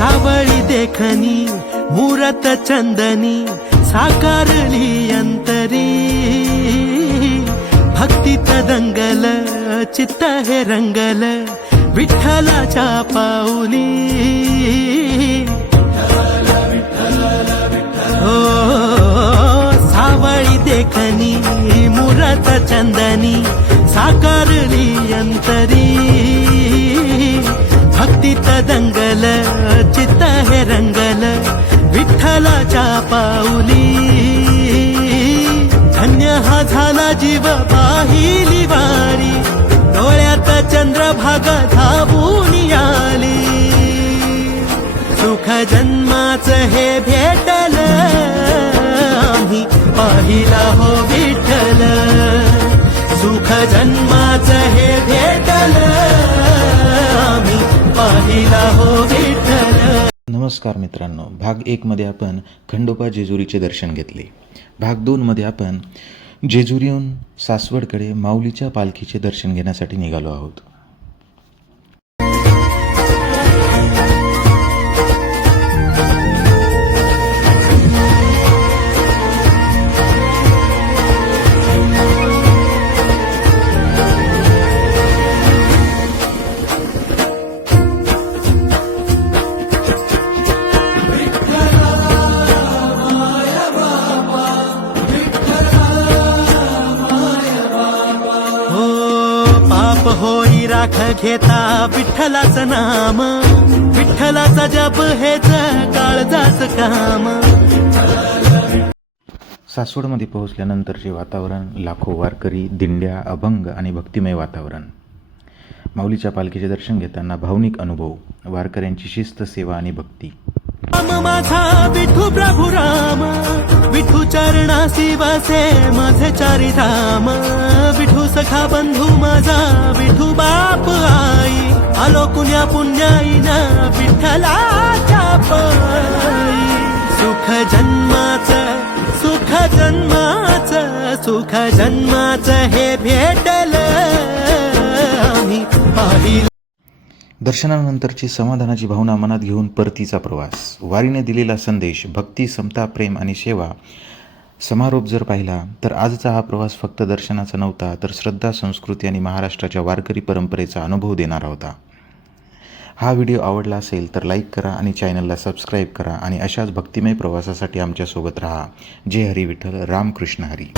सावळी देखणी मूरत चंदनी साकारली अंतरी भक्तीत दंगल चित्त हे रंगल विठ्ठलाच्या पाऊली हो सावळी देखणी मूरत चंदनी साकारली अंतरी भक्तीत दंगल चित्त हे रंगल विठ्ठलाच्या पाऊली धन्य हा झाला जीव पाहिली वारी डोळ्यात चंद्रभागा धावून आली सुख जन्माचं हे भेटल आम्ही पाहिला हो विठ्ठल सुख जन्माचं हे भेटल आम्ही पाहिला हो विठ्ठल. नमस्कार मित्रांनो, भाग 1 मध्ये आपण खंडोबा जेजुरीचे दर्शन घेतले. भाग 2 मध्ये आपण जेजुरीहून सासवडकडे माऊलीच्या पालखीचे दर्शन घेण्यासाठी निघालो आहोत. होई राख घेता विठ्ठलाचं नाम विठ्ठलाचा जप हेच काळजाचं काम. सासवडमध्ये पोहोचल्यानंतरचे वातावरण लाखो वारकरी, दिंड्या, अभंग आणि भक्तिमय वातावरण. माऊलीच्या पालखीचे दर्शन घेताना भावनिक अनुभव, वारकऱ्यांची शिस्त, सेवा आणि भक्ती. राम माझा विठू प्रभू राम विठू चरणासी वसे माझे चारी धाम विठू सखा बंधू माझा विठू बाप आई आलो कुण्या पुण्याईना विठ्ठलाच्या पायी सुख जन्माचं सुख जन्माचं सुख जन्माचं हे भेटल आम्ही पाहिलं. दर्शनानंतरची समाधानाची भावना मनात घेऊन परतीचा प्रवास. वारीने दिलेला संदेश, भक्ती, समता, प्रेम आणि सेवा समारोप जर पाहिला तर आजचा हा प्रवास फक्त दर्शनाचा नव्हता, तर श्रद्धा, संस्कृती आणि महाराष्ट्राच्या वारकरी परंपरेचा अनुभव देणारा होता. हा व्हिडिओ आवडला असेल तर लाईक करा आणि चॅनलला सबस्क्राईब करा आणि अशाच भक्तिमय प्रवासासाठी आमच्यासोबत राहा. जय हरी विठ्ठल, रामकृष्ण हरी.